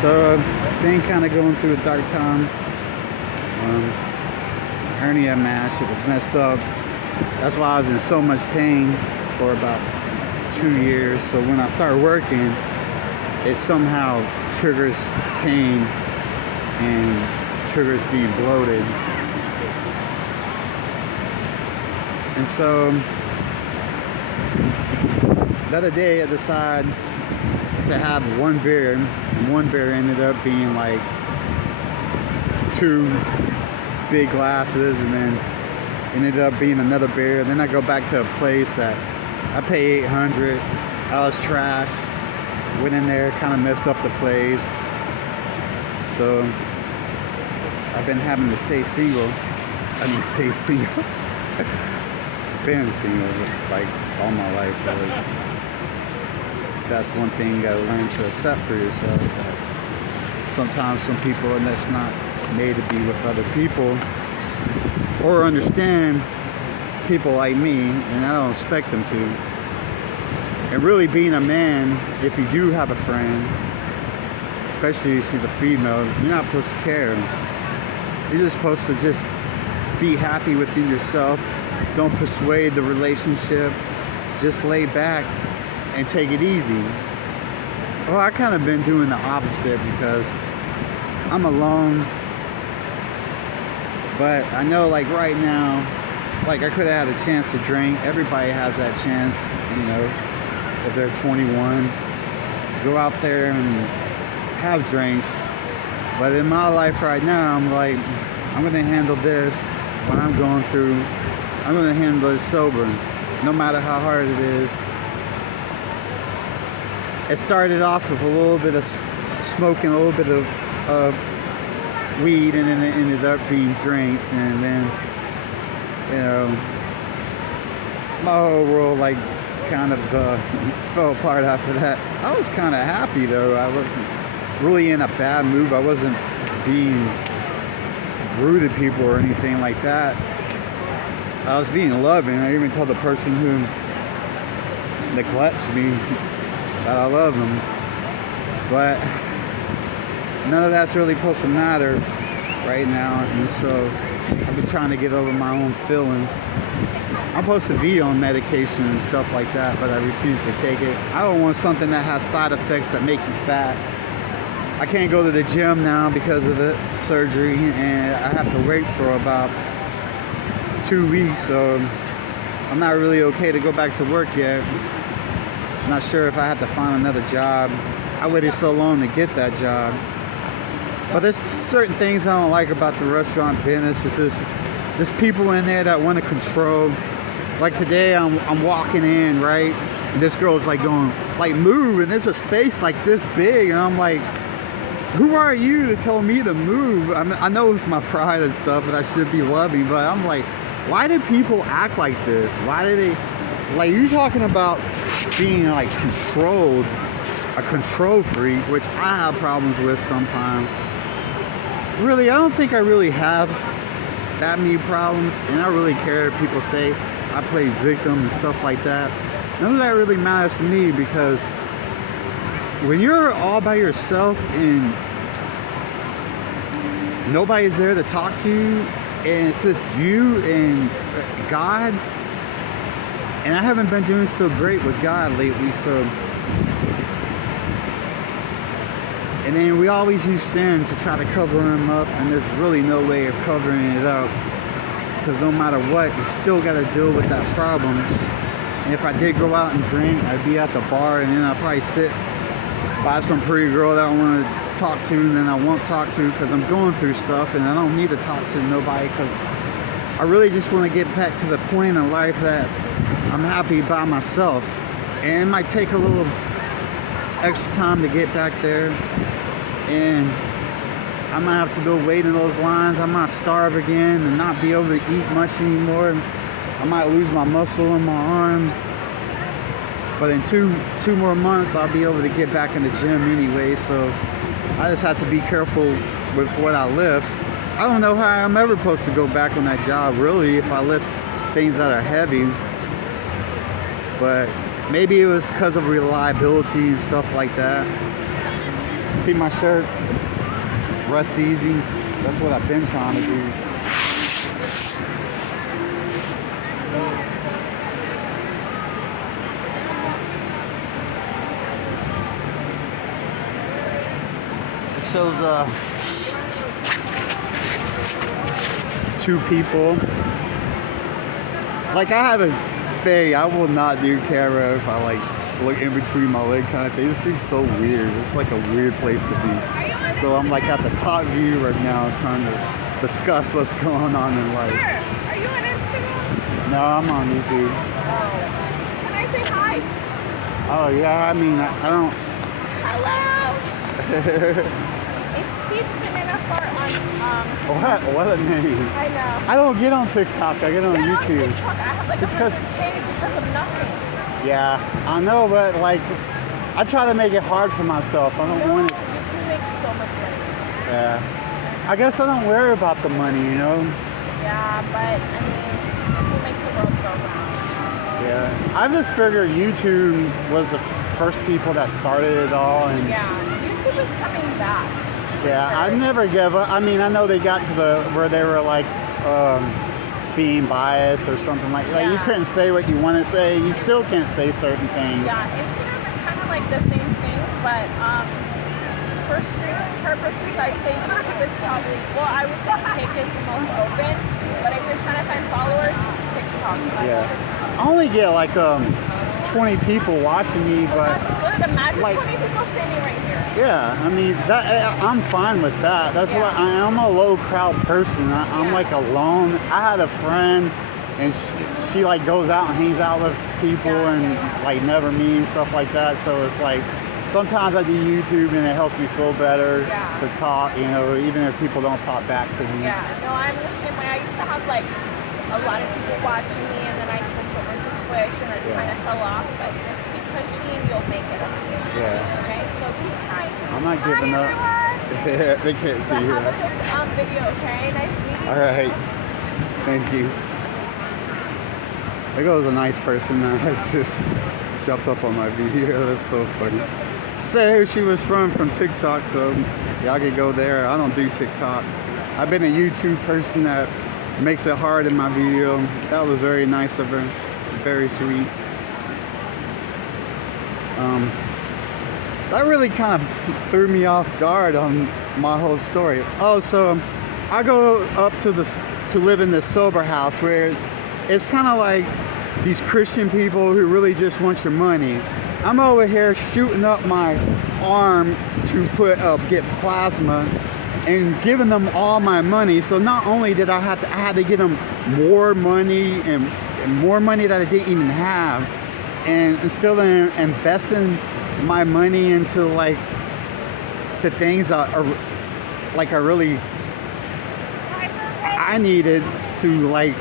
So, been kind of going through a dark time. Hernia mash, it was messed up. That's why I was in so much pain for about 2 years. So when I start working, it somehow triggers pain and triggers being bloated. And so the other day I decided to have one beer, and one beer ended up being like 2 big glasses, and then ended up being another beer. And then I go back to a place that I pay $800. I was trash. Went in there, kind of messed up the place. So I've been having to stay single. Stay single. Been single like all my life, really. That's one thing you gotta learn to accept for yourself. Sometimes some people are just not made to be with other people or understand people like me, and I don't expect them to. And really, being a man, if you do have a friend, especially if she's a female, you're not supposed to care. You're just supposed to just be happy within yourself. Don't persuade the relationship. Just lay back and take it easy. Well, I kind of been doing the opposite because I'm alone. But I know, like right now, like I could have had a chance to drink. Everybody has that chance, you know, if they're 21, to go out there and have drinks. But in my life right now, I'm like, I'm gonna handle this when I'm going through. I'm gonna handle it sober, no matter how hard it is. It started off with a little bit of smoking, a little bit of weed, and then it ended up being drinks, and then, you know, my whole world like kind of fell apart after that. I was kind of happy though. I wasn't really in a bad mood. I wasn't being rude to people or anything like that. I was being loving. I even told the person who neglects me that I love them. But none of that's really supposed to matter right now. And so I've been trying to get over my own feelings. I'm supposed to be on medication and stuff like that, but I refuse to take it. I don't want something that has side effects that make you fat. I can't go to the gym now because of the surgery, and I have to wait for about 2 weeks, so I'm not really okay to go back to work yet. I'm not sure if I have to find another job. I waited so long to get that job. But there's certain things I don't like about the restaurant business. There's people in there that want to control. Like today, I'm walking in, right? And this girl's like going, like, move, and there's a space like this big, and I'm like, who are you to tell me to move? I know it's my pride and stuff, and I should be loving, but I'm like, why do people act like this? Why do they, like, you talking about being like controlled, a control freak, which I have problems with sometimes. Really, I don't think I really have that many problems, and I don't really care if people say I play victim and stuff like that. None of that really matters to me, because when you're all by yourself and nobody's there to talk to you, and it's just you and God, and I haven't been doing so great with God lately, so, and then we always use sin to try to cover him up, and there's really no way of covering it up, because no matter what, you still got to deal with that problem. And if I did go out and drink, I'd be at the bar, and then I'd probably sit by some pretty girl that I want to talk to, and then I won't talk to because I'm going through stuff, and I don't need to talk to nobody, because I really just want to get back to the point in life that I'm happy by myself. And it might take a little extra time to get back there, and I might have to go wait in those lines. I might starve again and not be able to eat much anymore. I might lose my muscle in my arm. But in two more months, I'll be able to get back in the gym anyway. So I just have to be careful with what I lift. I don't know how I'm ever supposed to go back on that job, really, if I lift things that are heavy. But maybe it was because of reliability and stuff like that. See my shirt? Rust easy. That's what I've been trying to do. It shows two people. Like I have a thing, I will not do camera if I like look in between my leg kind of thing. It seems so weird. It's like a weird place to be. So I'm like at the top view right now trying to discuss what's going on in life. Sir, are you on Instagram? No, I'm on YouTube. Oh. Can I say hi? Oh yeah, I mean I don't. Hello. It's Peach Banana Fart on TikTok. What a name. I know. I don't get on TikTok, I get on Get YouTube. on TikTok. I have like Because- 100K because of nothing. Yeah, I know, but like I try to make it hard for myself. I don't No, want you it. can make so much money. Yeah. I guess I don't worry about the money, you know? Yeah, but I mean, that's what makes the world go round. Yeah. I just figured YouTube was the first people that started it all, and Yeah, YouTube is coming back. yeah, I never give up. I mean, I know they got to the where they were like being biased or something like that. You Yeah. couldn't say what you want to say. You still can't say certain things. Yeah, Instagram is kind of like the same thing, but for streaming purposes, I'd say YouTube is probably, well, I would say Kick is the most open, but if you're trying to find followers, TikTok. Yeah. I only get like 20 people watching me, but That's good. Imagine like- 20 people standing right here. yeah, I mean that I'm fine with that. That's Yeah. why I'm a low crowd person. I'm Yeah. like alone. I had a friend, and she like goes out and hangs out with people Yeah, and yeah, yeah. like never me and stuff like that. So it's like sometimes I do YouTube and it helps me feel better Yeah. to talk. You know, even if people don't talk back to me. Yeah, no, I'm the same way. I used to have like a lot of people watching me, and then I switched over to Twitch, and it Yeah. kind of fell off. But just keep pushing, you'll make it. Yeah. Okay, so keep trying. I'm not giving Hi, up. everyone. They can't So see have a you. good video, okay? Nice meeting you. All right. Thank you. There goes a nice person that just jumped up on my video. That's so funny. She said who she was from TikTok, so y'all can go there. I don't do TikTok. I've been a YouTube person that makes it hard in my video. That was very nice of her. Very sweet. That really kind of threw me off guard on my whole story. Oh, so I go up to live in this sober house where it's kind of like these Christian people who really just want your money. I'm over here shooting up my arm to get plasma and giving them all my money. So not only did I had to give them more money and more money that I didn't even have, and still investing my money into like the things that are like I really I needed to, like,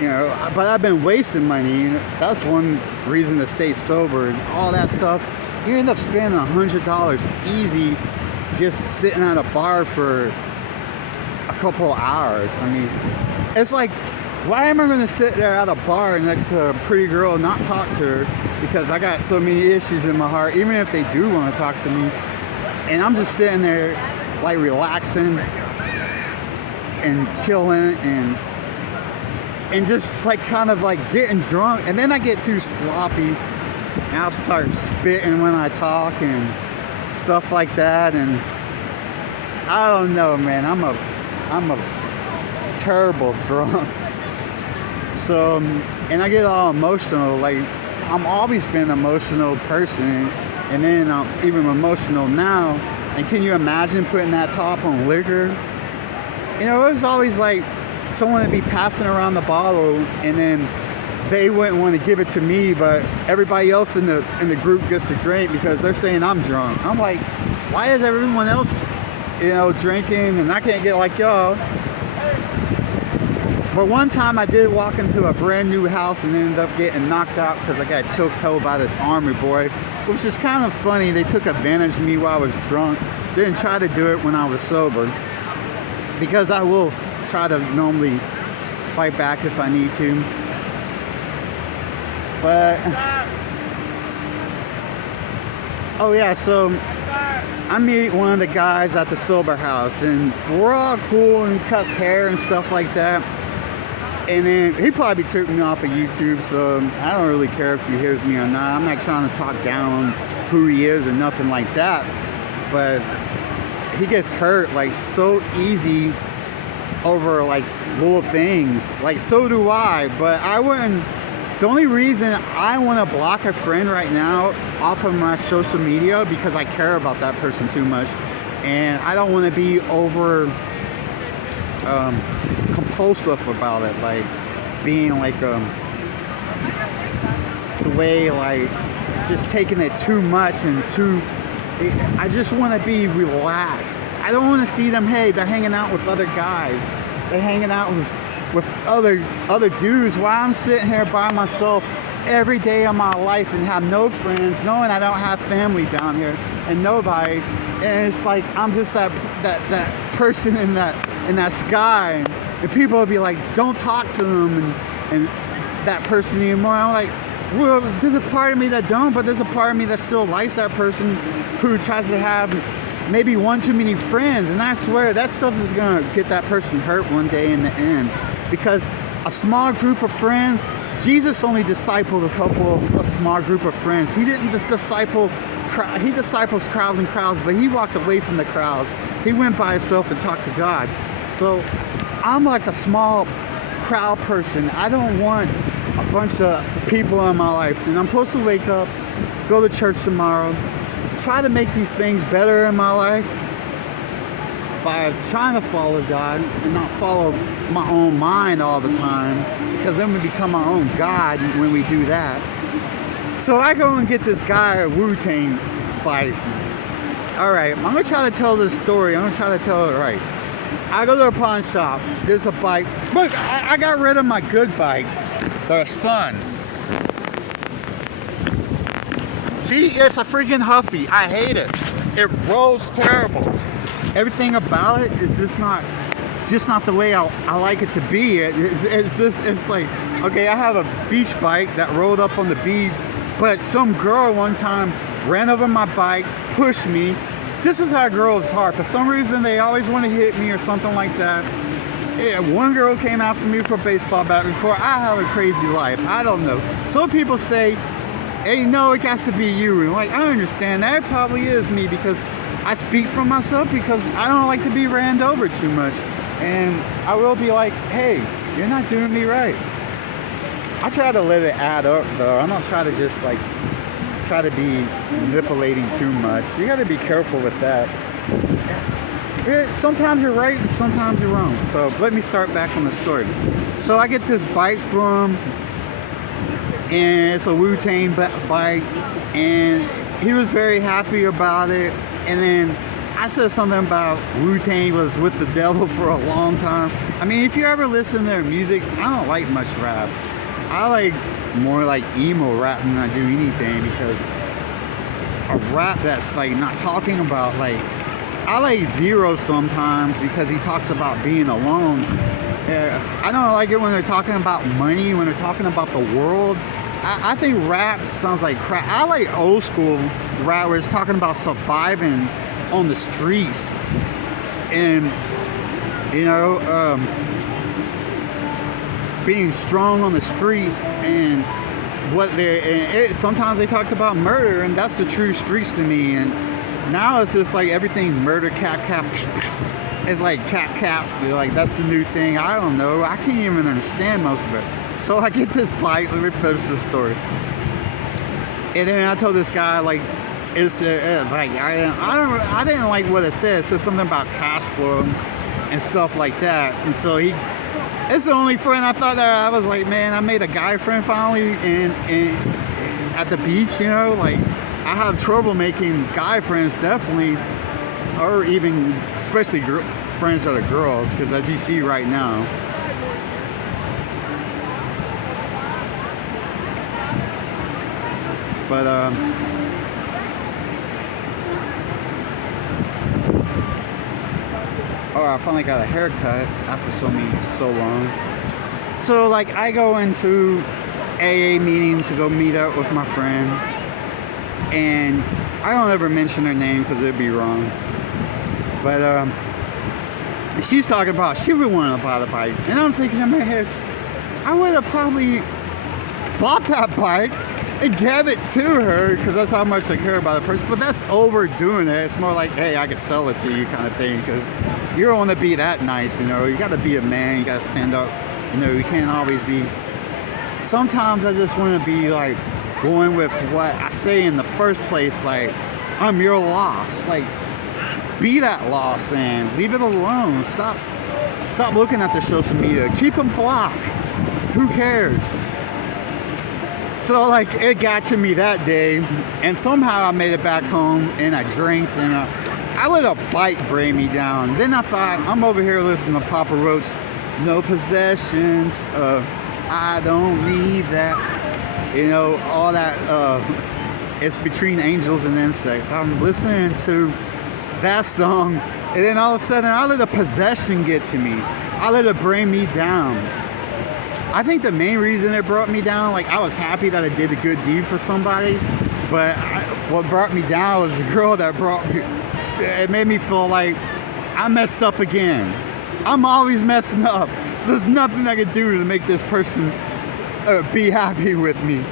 you know, but I've been wasting money. You know, that's one reason to stay sober and all that stuff. You end up spending $100 easy just sitting at a bar for a couple hours. I mean, it's like, why am I going to sit there at a bar next to a pretty girl and not talk to her because I got so many issues in my heart, even if they do want to talk to me, and I'm just sitting there like relaxing and chilling and just like kind of like getting drunk, and then I get too sloppy and I'll start spitting when I talk and stuff like that, and I don't know, man, I'm a terrible drunk. So, and I get all emotional, like I'm always been an emotional person, and then I'm even emotional now. And can you imagine putting that top on liquor? You know, it was always like someone would be passing around the bottle, and then they wouldn't want to give it to me, but everybody else in the group gets to drink because they're saying I'm drunk. I'm like, why is everyone else, you know, drinking and I can't get like y'all? But one time I did walk into a brand new house and ended up getting knocked out because I got choked by this army boy, which is kind of funny. They took advantage of me while I was drunk. Didn't try to do it when I was sober, because I will try to normally fight back if I need to. But oh yeah, so I meet one of the guys at the Sober House, and we're all cool and cuts hair and stuff like that. And then he probably took me off of YouTube, so I don't really care if he hears me or not. I'm not trying to talk down on who he is or nothing like that. But he gets hurt like so easy over like little things. Like so do I, but I wouldn't. The only reason I want to block a friend right now off of my social media because I care about that person too much, and I don't want to be over compulsive about it, like being like the way like just taking it too much and too. I just want to be relaxed. I don't want to see them. Hey, they're hanging out with other guys. They're hanging out with other dudes while I'm sitting here by myself every day of my life and have no friends, knowing I don't have family down here and nobody. And it's like I'm just that person in that sky, and people will be like, don't talk to them and that person anymore. I'm like, well, there's a part of me that don't, but there's a part of me that still likes that person who tries to have maybe one too many friends. And I swear that stuff is gonna get that person hurt one day in the end. Because a small group of friends, Jesus only discipled a small group of friends. He didn't just he disciples crowds and crowds, but he walked away from the crowds. He went by himself and talked to God. So I'm like a small crowd person. I don't want a bunch of people in my life. And I'm supposed to wake up, go to church tomorrow, try to make these things better in my life by trying to follow God and not follow my own mind all the time, because then we become our own God when we do that. So I go and get this guy a Wu-Tang bike. Alright, I'm going to try to tell this story. I'm going to try to tell it right. I go to a pawn shop. There's a bike. Look, I got rid of my good bike, the Sun. See, it's a freaking Huffy. I hate it. It rolls terrible. Everything about it is just not the way I like it to be. It's like, okay, I have a beach bike that rolled up on the beach, but some girl one time ran over my bike, pushed me. This is how girls are. For some reason, they always want to hit me or something like that. Yeah, one girl came after me for a baseball bat before. I have a crazy life. I don't know. Some people say, hey, no, it has to be you. And like, I understand that. It probably is me because I speak for myself, because I don't like to be ran over too much. And I will be like, hey, you're not doing me right. I try to let it add up, though. I'm not trying to just like try to be manipulating too much. You got to be careful with that. Sometimes you're right and sometimes you're wrong. So let me start back on the story. So I get this bike from him, and it's a Wu-Tang bike, and he was very happy about it. And then I said something about Wu-Tang was with the devil for a long time. I mean, if you ever listen to their music, I don't like much rap. I like more like emo rap than I do anything, because a rap that's like not talking about like, I like Zero sometimes because he talks about being alone. I don't like it when they're talking about money, when they're talking about the world. I think rap sounds like crap. I like old school rap where it's talking about surviving on the streets, and you know, being strong on the streets, and sometimes they talk about murder, and that's the true streets to me. And now it's just like everything's murder, cap. It's like cap. Like that's the new thing. I don't know. I can't even understand most of it. So I get this bike. Let me finish this story. And then I told this guy like, it's like I didn't like what it said. It said something about cash flow and stuff like that. And so it's the only friend I thought that I was like, man, I made a guy friend finally, and at the beach, you know, like I have trouble making guy friends, definitely, or even especially friends that are girls, because as you see right now. But I finally got a haircut after so long. So like I go into AA meeting to go meet up with my friend, and I don't ever mention her name because it'd be wrong. But she's talking about she would want to buy the bike, and I'm thinking in my head, I would have probably bought that bike and gave it to her because that's how much I care about the person. But that's overdoing it. It's more like, hey, I could sell it to you kind of thing, because you don't want to be that nice, you know. You got to be a man. You got to stand up. You know, you can't always be. Sometimes I just want to be like going with what I say in the first place, like I'm your loss. Like, be that loss and leave it alone. Stop looking at the social media. Keep them blocked. Who cares? So like it got to me that day, and somehow I made it back home and I drank and I let a bike bring me down. Then I thought, I'm over here listening to Papa Roach, no possessions, I don't need that, you know, all that, it's between angels and insects. I'm listening to that song, and then all of a sudden I let a possession get to me. I let it bring me down. I think the main reason it brought me down, like I was happy that I did a good deed for somebody, but what brought me down was the girl that brought me. It made me feel like I messed up again. I'm always messing up. There's nothing I can do to make this person be happy with me,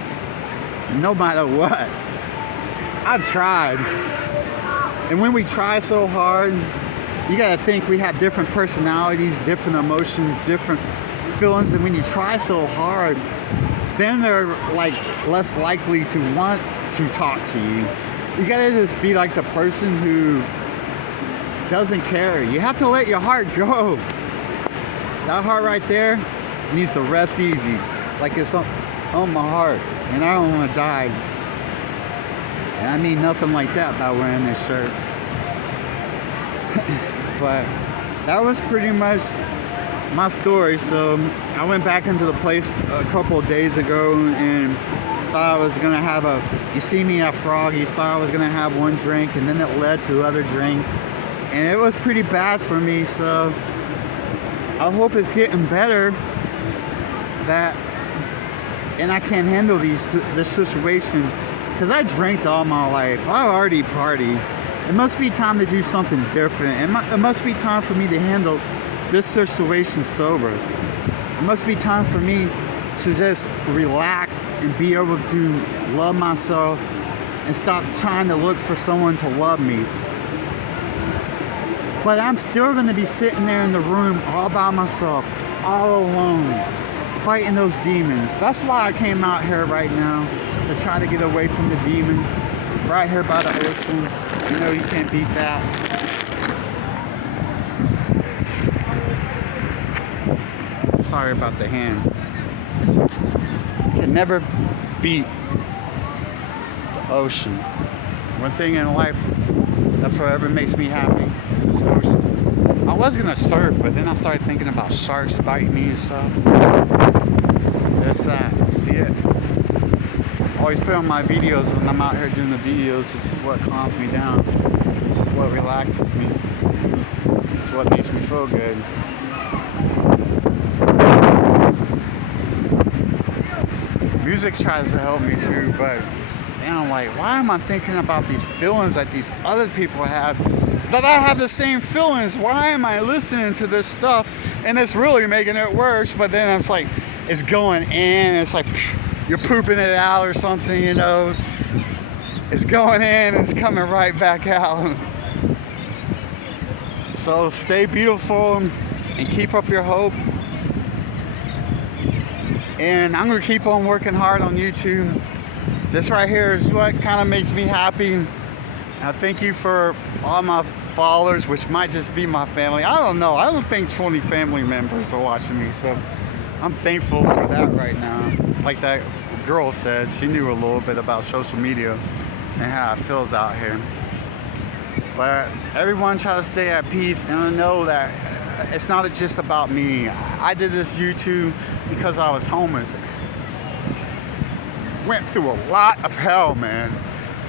no matter what. I've tried. And when we try so hard, you gotta think we have different personalities, different emotions, different feelings, and when you try so hard, then they're like less likely to want to talk to you. You gotta just be like the person who doesn't care. You have to let your heart go. That heart right there needs to rest easy, like it's on my heart, and I don't want to die. And I mean nothing like that by wearing this shirt. But that was pretty much my story. So I went back into the place a couple of days ago and thought I was gonna have you see me at Froggy's, thought I was gonna have one drink, and then it led to other drinks, and it was pretty bad for me. So I hope it's getting better, and I can't handle this situation, because I drank all my life. I already partied. It must be time to do something different. It must be time for me to handle this situation sober. It must be time for me to just relax and be able to love myself and stop trying to look for someone to love me. But I'm still going to be sitting there in the room all by myself, all alone, fighting those demons. That's why I came out here right now, to try to get away from the demons. Right here by the ocean. You know you can't beat that. Sorry about the hand. You can never beat the ocean. One thing in life that forever makes me happy is this ocean. I was gonna surf, but then I started thinking about sharks biting me and stuff. That's that. See it? I always put on my videos when I'm out here doing the videos. This is what calms me down. This is what relaxes me. It's what makes me feel good. Music tries to help me too, but I'm like, why am I thinking about these feelings that these other people have? That I have the same feelings. Why am I listening to this stuff and it's really making it worse? But then it's like, it's going in. It's like you're pooping it out or something, you know. It's going in and it's coming right back out. So stay beautiful and keep up your hope. And I'm gonna keep on working hard on YouTube. This right here is what kind of makes me happy. I thank you for all my followers, which might just be my family. I don't know. I don't think 20 family members are watching me, so I'm thankful for that right now. Like that girl said, she knew a little bit about social media and how it feels out here. But everyone try to stay at peace and know that it's not just about me. I did this YouTube because I was homeless. Went through a lot of hell, man.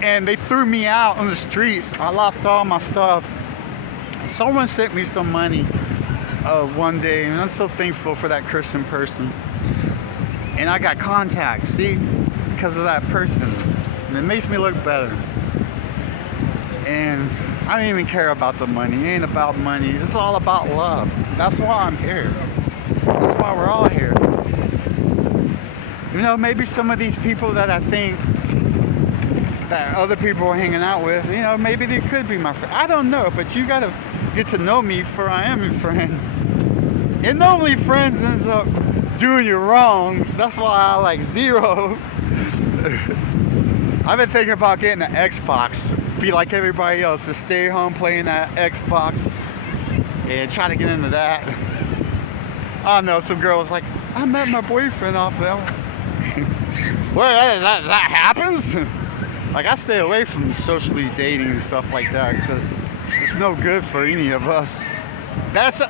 And they threw me out on the streets. I lost all my stuff. And someone sent me some money one day, and I'm so thankful for that Christian person. And I got contacts, see, because of that person. And it makes me look better. And I don't even care about the money. It ain't about money. It's all about love. That's why I'm here. That's why we're all here. You know, maybe some of these people that I think that other people are hanging out with, you know, maybe they could be my friend. I don't know, but you gotta get to know me for I am your friend. And normally friends ends up doing you wrong. That's why I like zero. I've been thinking about getting an Xbox. Be like everybody else, to stay home playing that Xbox and try to get into that. I don't know, some girl was like, I met my boyfriend off there. Well, that happens? Like, I stay away from socially dating and stuff like that because it's no good for any of us.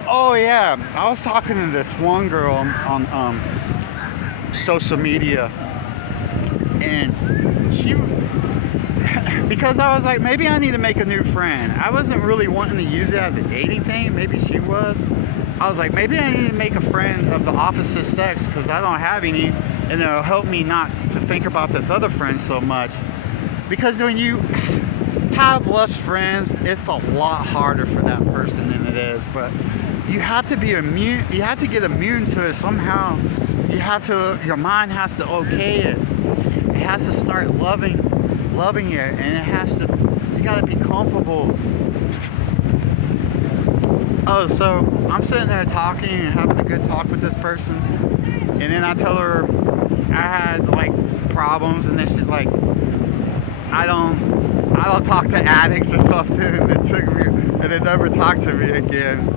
Oh yeah, I was talking to this one girl on social media, and she, because I was like, maybe I need to make a new friend. I wasn't really wanting to use it as a dating thing. Maybe she was. I was like, maybe I need to make a friend of the opposite sex because I don't have any, and it'll help me not to think about this other friend so much. Because when you have less friends, it's a lot harder for that person than it is. But you have to be immune. You have to get immune to it somehow. You have to. Your mind has to okay it. It has to start loving it, and it has to. You got to be comfortable. Oh, so I'm sitting there talking and having a good talk with this person, and then I tell her I had like problems, and then she's like, I don't talk to addicts or something, and it never talked to me again.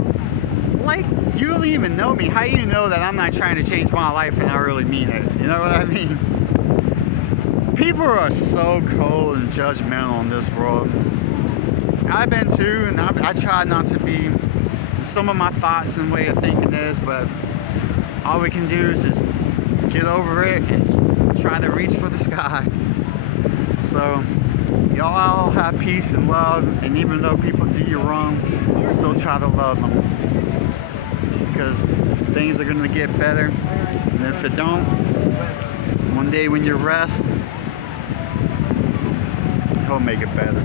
Like, you don't even know me. How do you know that I'm not trying to change my life and I really mean it? You know what I mean? People are so cold and judgmental in this world. I've been too, and I try not to be. Some of my thoughts and way of thinking is, but all we can do is just get over it and try to reach for the sky. So y'all all have peace and love, and even though people do you wrong, still try to love them, because things are going to get better. And if it don't, one day when you rest, he'll make it better.